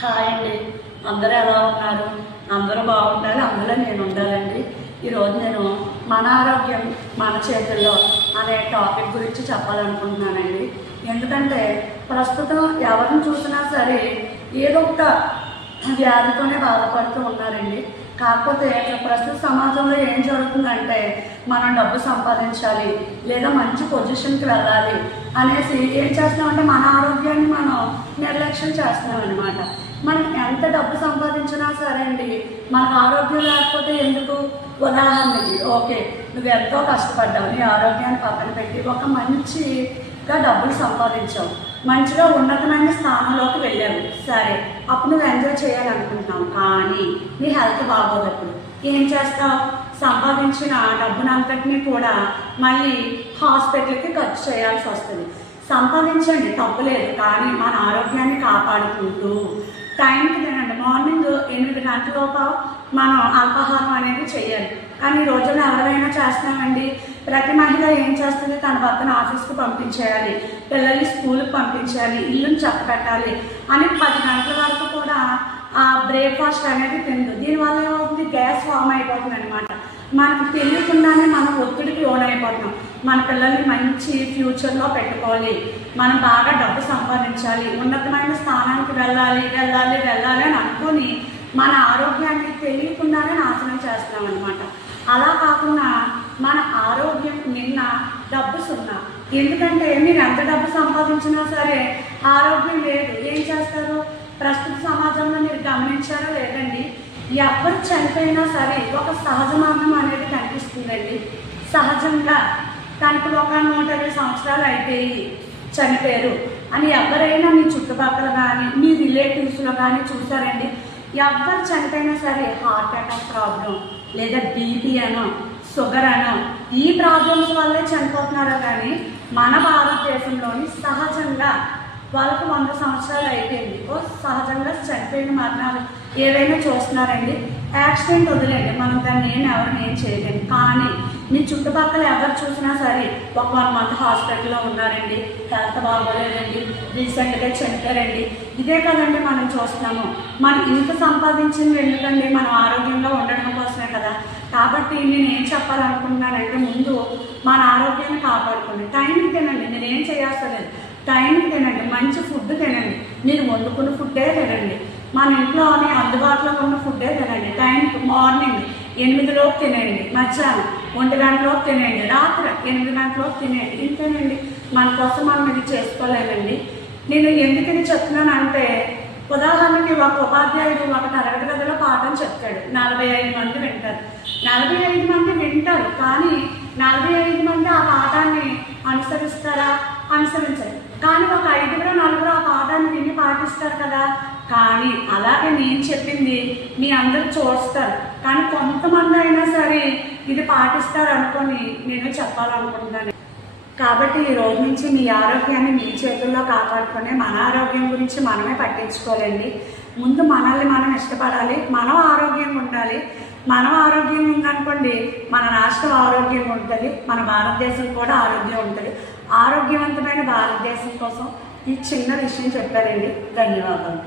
Hi అండి. అందరూ ఎలా ఉన్నారు? అందరూ బాగుండాలి, అందులో నేను ఉండాలండి. ఈరోజు నేను మన ఆరోగ్యం మన చేతుల్లో అనే టాపిక్ గురించి చెప్పాలనుకుంటున్నానండి. ఎందుకంటే ప్రస్తుతం ఎవరిని చూసినా సరే ఏదో ఒక వ్యాధితోనే బాధపడుతూ ఉన్నారండి. కాకపోతే ప్రస్తుత సమాజంలో ఏం జరుగుతుందంటే మనం డబ్బు సంపాదించాలి లేదా మంచి పొజిషన్కి వెళ్ళాలి అనేసి ఏం చేస్తున్నామంటే మన ఆరోగ్యాన్ని మనం నిర్లక్ష్యం చేస్తున్నాం అనమాట. మనం ఎంత డబ్బు సంపాదించినా సరే అండి, మనకు ఆరోగ్యం లేకపోతే ఎందుకు? ఉదాహరణకి ఓకే, నువ్వు ఎంతో కష్టపడ్డావు, నీ ఆరోగ్యాన్ని పక్కన పెట్టి ఒక మంచిగా డబ్బులు సంపాదించావు, మంచిగా ఉన్నతమైన స్థానంలోకి వెళ్ళావు, సరే అప్పుడు నువ్వు ఎంజాయ్ చేయాలనుకుంటున్నావు. కానీ నీ హెల్త్ బాగోదప్పుడు ఏం చేస్తావు? సంపాదించిన డబ్బునంతటినీ కూడా మళ్ళీ హాస్పిటల్కి ఖర్చు చేయాల్సి వస్తుంది. సంపాదించండి, తప్పులేదు, కానీ మన ఆరోగ్యాన్ని కాపాడుకుంటూ టైంకి తినండి. మార్నింగ్ 8 గంటలలోపు మనం అల్పాహారం అనేది చేయాలి. కానీ ఈ రోజుల్లో ఎవరైనా చేస్తున్నామండి. ప్రతి మహిళ ఏం చేస్తుంది? తన భర్తను ఆఫీస్కి పంపించేయాలి, పిల్లల్ని స్కూల్కి పంపించాలి, ఇల్లుని చక్కబెట్టాలి అని 10 గంటల వరకు కూడా ఆ బ్రేక్ఫాస్ట్ అనేది తిందు. దీనివల్ల ఏమవుతుంది? గ్యాస్ ఫామ్ అయిపోతుంది అనమాట. మనకు తెలియకుండానే మనం ఒత్తిడికి లోనైపోతున్నాం. మన పిల్లల్ని మంచి ఫ్యూచర్లో పెట్టుకోవాలి, మనం బాగా డబ్బు సంపాదించాలి, ఉన్నతమైన స్థానానికి వెళ్ళాలి వెళ్ళాలి వెళ్ళాలి అని అనుకొని మన ఆరోగ్యాన్ని తెలియకుండానే నాశనం చేస్తున్నాం అనమాట. అలా కాకుండా మన ఆరోగ్యం నిన్న, డబ్బు సున్నా. ఎందుకంటే మీరు ఎంత డబ్బు సంపాదించినా సరే ఆరోగ్యం లేదు. ఏం చేస్తారు? ప్రస్తుత సమాజంలో మీరు గమనించారో లేదండి, ఎవరు చనిపోయినా సరే ఒక సహజ మరణం అనేది కనిపిస్తుందండి. సహజంగా తనకు ఒక 120 సంవత్సరాలు అయిపోయి చనిపోయారు అని ఎవరైనా మీ చుట్టుపక్కల కానీ మీ రిలేటివ్స్లో కానీ చూసారండి? ఎవరు చనిపోయినా సరే హార్ట్ అటాక్ ప్రాబ్లం లేదా బీపీ అనో షుగర్ అనో ఈ ప్రాబ్లమ్స్ వల్లే చనిపోతున్నారో కానీ మన భారతదేశంలోని సహజంగా వాళ్ళకు 100 సంవత్సరాలు అయిపోయింది సహజంగా చనిపోయిన మరణాలు ఏవైనా చూస్తున్నారండి? యాక్సిడెంట్ వదిలేండి, మనం దాన్ని ఎవరిని ఏం చేయలేండి. కానీ మీ చుట్టుపక్కల ఎవరు చూసినా సరే ఒక 1 మంత్ హాస్పిటల్లో ఉన్నారండి, హెల్త్ బాగోలేదండి, రీసెంట్గా చనిపోయారండి. ఇదే కదండి మనం చూస్తున్నాము. మనం ఇంత సంపాదించింది ఎందుకండి? మనం ఆరోగ్యంగా ఉండడం కోసమే కదా. కాబట్టి నేను ఏం చెప్పాలనుకుంటున్నానంటే, ముందు మన ఆరోగ్యాన్ని కాపాడుకోండి. టైంకి తినండి, నేనేం చేయాల్సలేదు. టైంకి తినండి, మంచి ఫుడ్ తినండి, మీరు వండుకున్న ఫుడ్డే తినండి, మన ఇంట్లోనే అందుబాటులో ఉన్న ఫుడ్డే తినండి. టైంకి మార్నింగ్ 8 తినండి, మధ్యాహ్నం 1 గంటలోపు తినండి, రాత్రి 8 గంటలోపు తినండి. ఇంతేనండి, మన కోసం మనం ఇది చేసుకోలేదండి. నేను ఎందుకు ఇది చెప్తున్నానంటే, ఉదాహరణకి ఒక ఉపాధ్యాయుడు ఒక తరగతి గదిలో పాఠం చెప్తాడు, 45 మంది వింటారు. 45 మంది వింటారు, కానీ 45 మంది ఆ పాఠాన్ని అనుసరిస్తారా? అనుసరించారు. కానీ ఒక 5 4 ఆ పాఠాన్ని విని పాటిస్తారు కదా. కానీ అలాగే నేను చెప్పింది మీ అందరూ చూస్తారు, కానీ కొంతమంది అయినా సరే ఇది పాటిస్తారు అనుకొని నేను చెప్పాలనుకుంటున్నాను. కాబట్టి ఈ రోజు నుంచి మీ ఆరోగ్యాన్ని మీ చేతుల్లో కాపాడుకొని మన ఆరోగ్యం గురించి మనమే పట్టించుకోవాలండి. ముందు మనల్ని మనం ఇష్టపడాలి, మనం ఆరోగ్యంగా ఉండాలి. మనం ఆరోగ్యంగా ఉందనుకోండి, మన రాష్ట్రం ఆరోగ్యంగా ఉంటుంది, మన భారతదేశం కూడా ఆరోగ్యం ఉంటుంది. ఆరోగ్యవంతమైన భారతదేశం కోసం ఈ చిన్న విషయం చెప్పారండి. ధన్యవాదాలు.